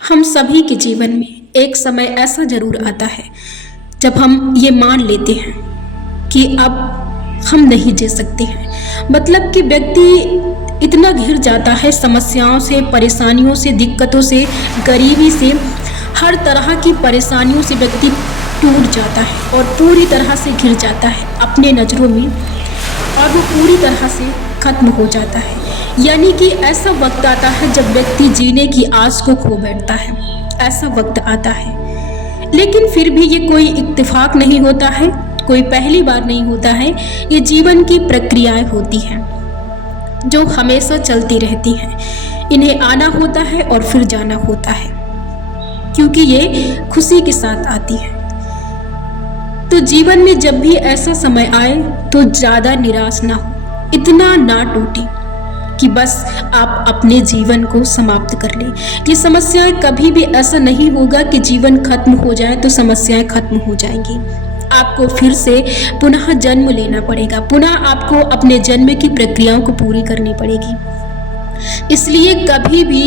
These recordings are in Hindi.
हम सभी के जीवन में एक समय ऐसा ज़रूर आता है जब हम ये मान लेते हैं कि अब हम नहीं जी सकते हैं। मतलब कि व्यक्ति इतना घिर जाता है समस्याओं से, परेशानियों से, दिक्कतों से, गरीबी से, हर तरह की परेशानियों से व्यक्ति टूट जाता है और पूरी तरह से घिर जाता है अपने नज़रों में, और वो पूरी तरह से ख़त्म हो जाता है। यानी कि ऐसा वक्त आता है जब व्यक्ति जीने की आस को खो बैठता है, ऐसा वक्त आता है। लेकिन फिर भी ये कोई इत्तेफाक नहीं होता है, कोई पहली बार नहीं होता है। ये जीवन की प्रक्रियाएं होती हैं जो हमेशा चलती रहती हैं। इन्हें आना होता है और फिर जाना होता है, क्योंकि ये खुशी के साथ आती है। तो जीवन में जब भी ऐसा समय आए तो ज़्यादा निराश ना हो, इतना ना टूटे कि बस आप अपने जीवन को समाप्त कर लें। ये समस्याएं कभी भी ऐसा नहीं होगा कि जीवन खत्म हो जाए तो समस्याएं खत्म हो जाएंगी। आपको फिर से पुनः जन्म लेना पड़ेगा, पुनः आपको अपने जन्म की प्रक्रियाओं को पूरी करनी पड़ेगी। इसलिए कभी भी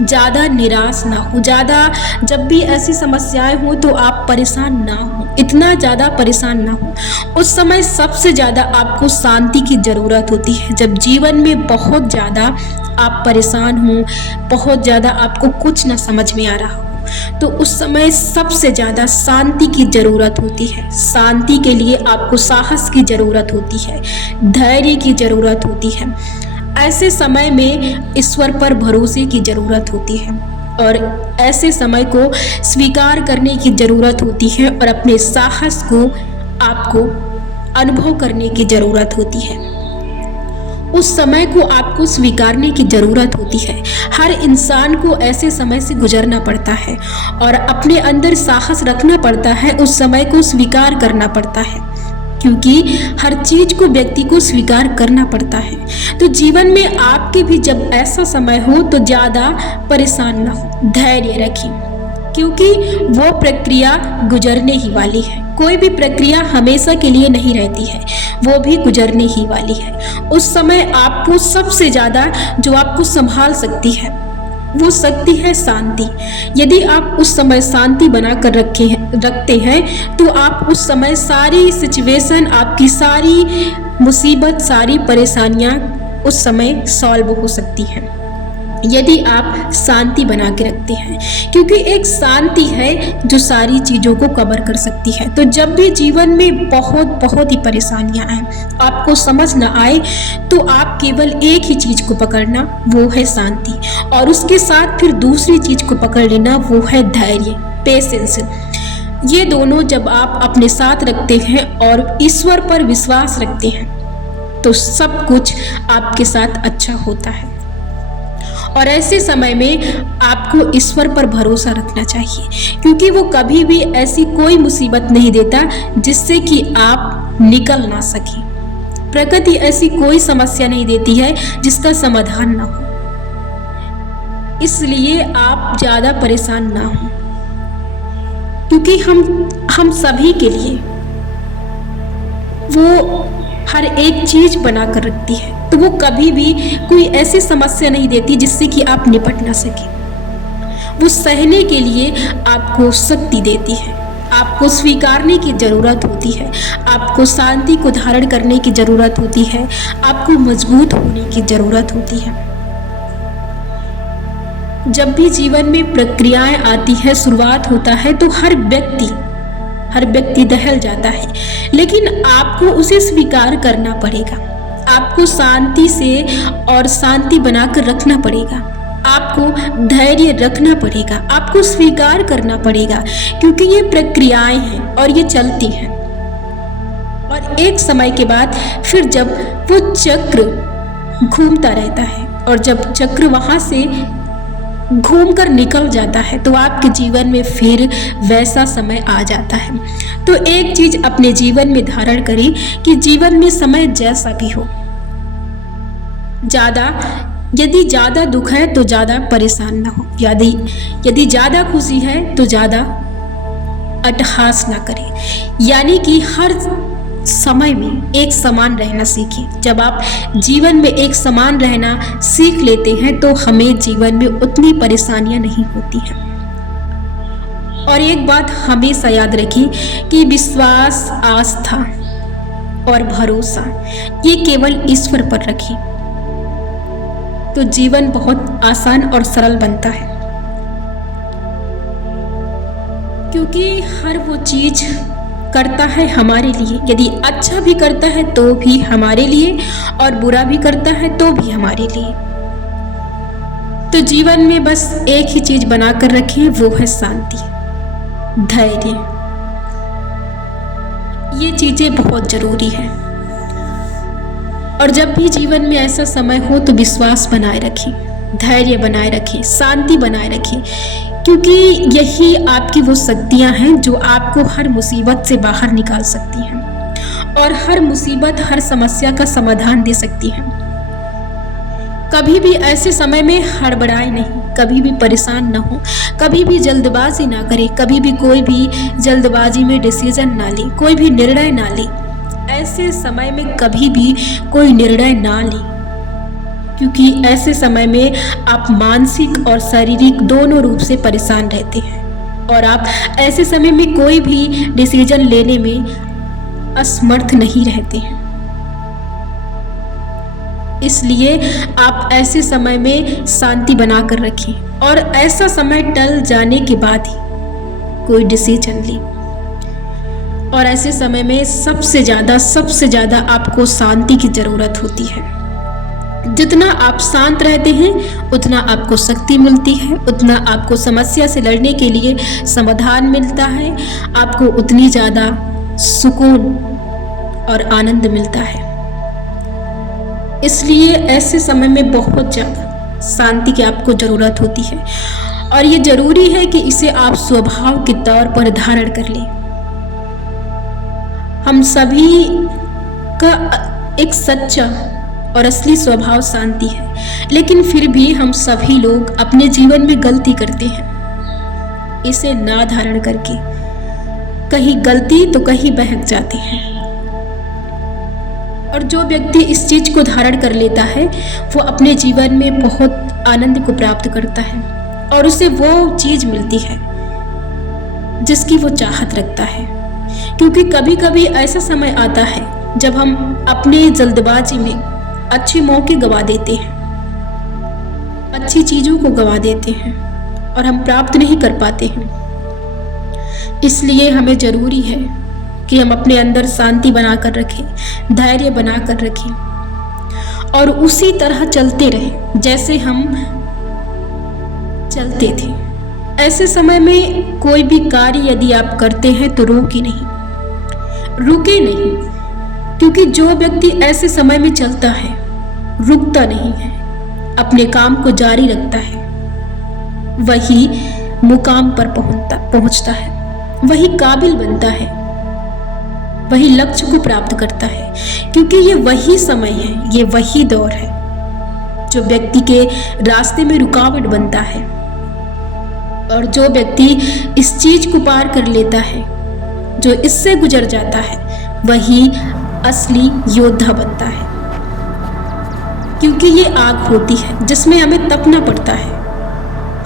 ज़्यादा निराश ना हो। ज़्यादा जब भी ऐसी समस्याएं हो तो आप परेशान ना हो, इतना ज़्यादा परेशान ना हो। उस समय सबसे ज़्यादा आपको शांति की ज़रूरत होती है। जब जीवन में बहुत ज़्यादा आप परेशान हो, बहुत ज़्यादा आपको कुछ ना समझ में आ रहा हो, तो उस समय सबसे ज़्यादा शांति की ज़रूरत होती है। शांति के लिए आपको साहस की ज़रूरत होती है, धैर्य की ज़रूरत होती है। ऐसे समय में ईश्वर पर भरोसे की ज़रूरत होती है और ऐसे समय को स्वीकार करने की ज़रूरत होती है और अपने साहस को आपको अनुभव करने की ज़रूरत होती है। उस समय को आपको स्वीकारने की ज़रूरत होती है। हर इंसान को ऐसे समय से गुजरना पड़ता है और अपने अंदर साहस रखना पड़ता है, उस समय को स्वीकार करना पड़ता है, क्योंकि हर चीज को व्यक्ति को स्वीकार करना पड़ता है। तो जीवन में आपके भी जब ऐसा समय हो तो ज़्यादा परेशान ना हो, धैर्य रखें, क्योंकि वो प्रक्रिया गुजरने ही वाली है। कोई भी प्रक्रिया हमेशा के लिए नहीं रहती है, वो भी गुजरने ही वाली है। उस समय आपको सबसे ज़्यादा जो आपको संभाल सकती है वो शक्ति है शांति। यदि आप उस समय शांति बनाकर रखते हैं तो आप उस समय सारी सिचुएशन, आपकी सारी मुसीबत, सारी परेशानियां उस समय सॉल्व हो सकती हैं, यदि आप शांति बना के रखते हैं। क्योंकि एक शांति है जो सारी चीज़ों को कवर कर सकती है। तो जब भी जीवन में बहुत ही परेशानियां आए, आपको समझ ना आए, तो आप केवल एक ही चीज़ को पकड़ना, वो है शांति, और उसके साथ फिर दूसरी चीज़ को पकड़ लेना, वो है धैर्य, पेशेंस। ये दोनों जब आप अपने साथ रखते हैं और ईश्वर पर विश्वास रखते हैं तो सब कुछ आपके साथ अच्छा होता है। और ऐसे समय में आपको ईश्वर पर भरोसा रखना चाहिए, क्योंकि वो कभी भी ऐसी कोई मुसीबत नहीं देता जिससे कि आप निकल ना सके। प्रकृति ऐसी कोई समस्या नहीं देती है जिसका समाधान ना हो। इसलिए आप ज़्यादा परेशान ना हो, क्योंकि हम सभी के लिए वो हर एक चीज़ बना कर रखती है। तो वो कभी भी कोई ऐसी समस्या नहीं देती जिससे कि आप निपट ना सके। वो सहने के लिए आपको शक्ति देती है, आपको स्वीकारने की ज़रूरत होती है, आपको शांति को धारण करने की ज़रूरत होती है, आपको मजबूत होने की ज़रूरत होती है। जब भी जीवन में प्रक्रियाएं आती है, शुरुआत होता है, तो हर व्यक्ति दहल जाता है, लेकिन आपको उसे स्वीकार करना पड़ेगा। आपको शांति से और शांति बनाकर रखना पड़ेगा, आपको धैर्य रखना पड़ेगा, आपको स्वीकार करना पड़ेगा, क्योंकि ये प्रक्रियाएं हैं और ये चलती हैं। और एक समय के बाद फिर जब वो चक्र घूमता रहता है और जब चक्र वहाँ से घूमकर निकल जाता है तो आपके जीवन में फिर वैसा समय आ जाता है। तो एक चीज अपने जीवन में धारण करें कि जीवन में समय जैसा भी हो, यदि ज़्यादा दुख है तो ज़्यादा परेशान ना हो, यदि ज़्यादा खुशी है तो ज़्यादा अट्टहास ना करें। यानी कि समय में एक समान रहना सीखें। जब आप जीवन में एक समान रहना सीख लेते हैं तो हमें जीवन में उतनी परेशानियां नहीं होती हैं। और एक बात हमेशा याद रखें कि विश्वास, आस्था और भरोसा ये केवल ईश्वर पर रखें तो जीवन बहुत आसान और सरल बनता है। क्योंकि हर वो चीज करता है हमारे लिए, यदि अच्छा भी करता है तो भी हमारे लिए और बुरा भी करता है तो भी हमारे लिए। तो जीवन में बस एक ही चीज बनाकर रखें, वो है शांति, धैर्य। ये चीजें बहुत जरूरी है। और जब भी जीवन में ऐसा समय हो तो विश्वास बनाए रखें, धैर्य बनाए रखें, शांति बनाए रखें, क्योंकि यही आपकी वो शक्तियां हैं जो आपको हर मुसीबत से बाहर निकाल सकती हैं और हर मुसीबत, हर समस्या का समाधान दे सकती हैं। कभी भी ऐसे समय में हड़बड़ाए नहीं, कभी भी परेशान ना हो, कभी भी जल्दबाजी ना करें, कभी भी कोई भी जल्दबाजी में डिसीजन ना ले, कोई भी निर्णय ना ले। ऐसे समय में कभी भी कोई निर्णय ना ले, क्योंकि ऐसे समय में आप मानसिक और शारीरिक दोनों रूप से परेशान रहते हैं और आप ऐसे समय में कोई भी डिसीजन लेने में असमर्थ नहीं रहते हैं। इसलिए आप ऐसे समय में शांति बनाकर रखें और ऐसा समय टल जाने के बाद ही कोई डिसीजन लें। और ऐसे समय में सबसे ज़्यादा आपको शांति की ज़रूरत होती है। जितना आप शांत रहते हैं उतना आपको शक्ति मिलती है, उतना आपको समस्या से लड़ने के लिए समाधान मिलता है, आपको उतनी ज़्यादा सुकून और आनंद मिलता है। इसलिए ऐसे समय में बहुत ज़्यादा शांति की आपको ज़रूरत होती है और ये ज़रूरी है कि इसे आप स्वभाव के तौर पर धारण कर लें। हम सभी का एक सच्चा और असली स्वभाव शांति है, लेकिन फिर भी हम सभी लोग अपने जीवन में गलती करते हैं। इसे ना धारण करके कहीं गलती तो कहीं बहक जाते हैं। और जो व्यक्ति इस चीज को धारण कर लेता है वो अपने जीवन में बहुत आनंद को प्राप्त करता है और उसे वो चीज मिलती है जिसकी वो चाहत रखता है। क्योंकि कभी कभी ऐसा समय आता है जब हम अपने जल्दबाजी में अच्छे मौके गवा देते हैं, अच्छी चीजों को गवा देते हैं और हम प्राप्त नहीं कर पाते हैं। इसलिए हमें जरूरी है कि हम अपने अंदर शांति बनाकर रखें, धैर्य बनाकर रखें और उसी तरह चलते रहें जैसे हम चलते थे। ऐसे समय में कोई भी कार्य यदि आप करते हैं तो रुके नहीं, क्योंकि जो व्यक्ति ऐसे समय में चलता है रुकता नहीं है, अपने काम को जारी रखता है, वही मुकाम पर पहुंचता है, वही काबिल बनता है, वही लक्ष्य को प्राप्त करता है। क्योंकि ये वही समय है, ये वही दौर है जो व्यक्ति के रास्ते में रुकावट बनता है। और जो व्यक्ति इस चीज को पार कर लेता है, जो इससे गुजर जाता है, वही असली योद्धा बनता है। क्योंकि ये आग होती है जिसमें हमें तपना पड़ता है,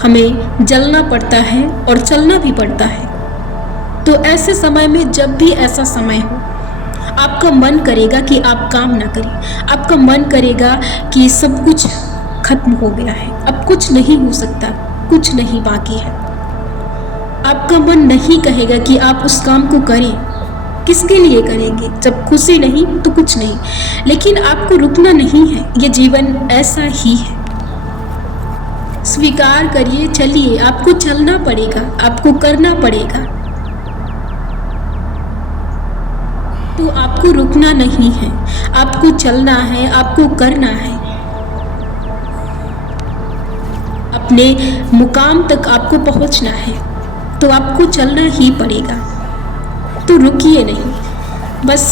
हमें जलना पड़ता है और चलना भी पड़ता है। तो ऐसे समय में जब भी ऐसा समय हो, आपका मन करेगा कि आप काम ना करें, आपका मन करेगा कि सब कुछ खत्म हो गया है, अब कुछ नहीं हो सकता, कुछ नहीं बाकी है। आपका मन नहीं कहेगा कि आप उस काम को करें, किसके लिए करेंगे जब खुशी नहीं तो कुछ नहीं। लेकिन आपको रुकना नहीं है, ये जीवन ऐसा ही है। स्वीकार करिए, चलिए, आपको चलना पड़ेगा, आपको करना पड़ेगा। तो आपको रुकना नहीं है, आपको चलना है, आपको करना है। अपने मुकाम तक आपको पहुंचना है तो आपको चलना ही पड़ेगा। तो रुकिए नहीं, बस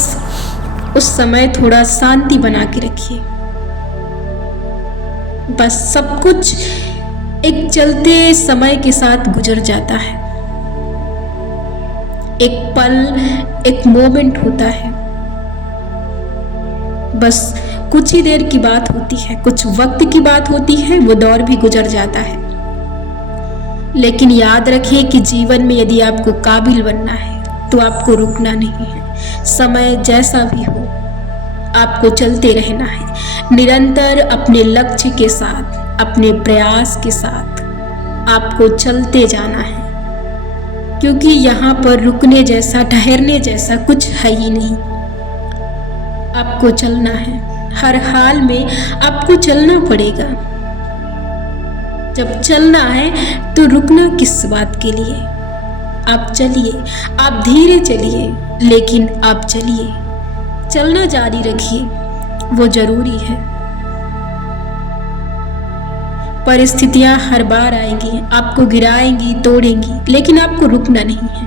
उस समय थोड़ा शांति बना के रखिए। बस सब कुछ एक चलते समय के साथ गुजर जाता है। एक पल, एक मोमेंट होता है बस कुछ ही देर की बात होती है, कुछ वक्त की बात होती है, वो दौर भी गुजर जाता है। लेकिन याद रखें कि जीवन में यदि आपको काबिल बनना है तो आपको रुकना नहीं है। समय जैसा भी हो आपको चलते रहना है, निरंतर अपने लक्ष्य के साथ, अपने प्रयास के साथ आपको चलते जाना है, क्योंकि यहाँ पर रुकने जैसा, ठहरने जैसा कुछ है ही नहीं। आपको चलना है, हर हाल में आपको चलना पड़ेगा। जब चलना है तो रुकना किस बात के लिए? आप चलिए, आप धीरे चलिए, लेकिन आप चलिए, चलना जारी रखिए, वो जरूरी है। परिस्थितियां हर बार आएंगी, आपको गिराएंगी, तोड़ेंगी, लेकिन आपको रुकना नहीं है।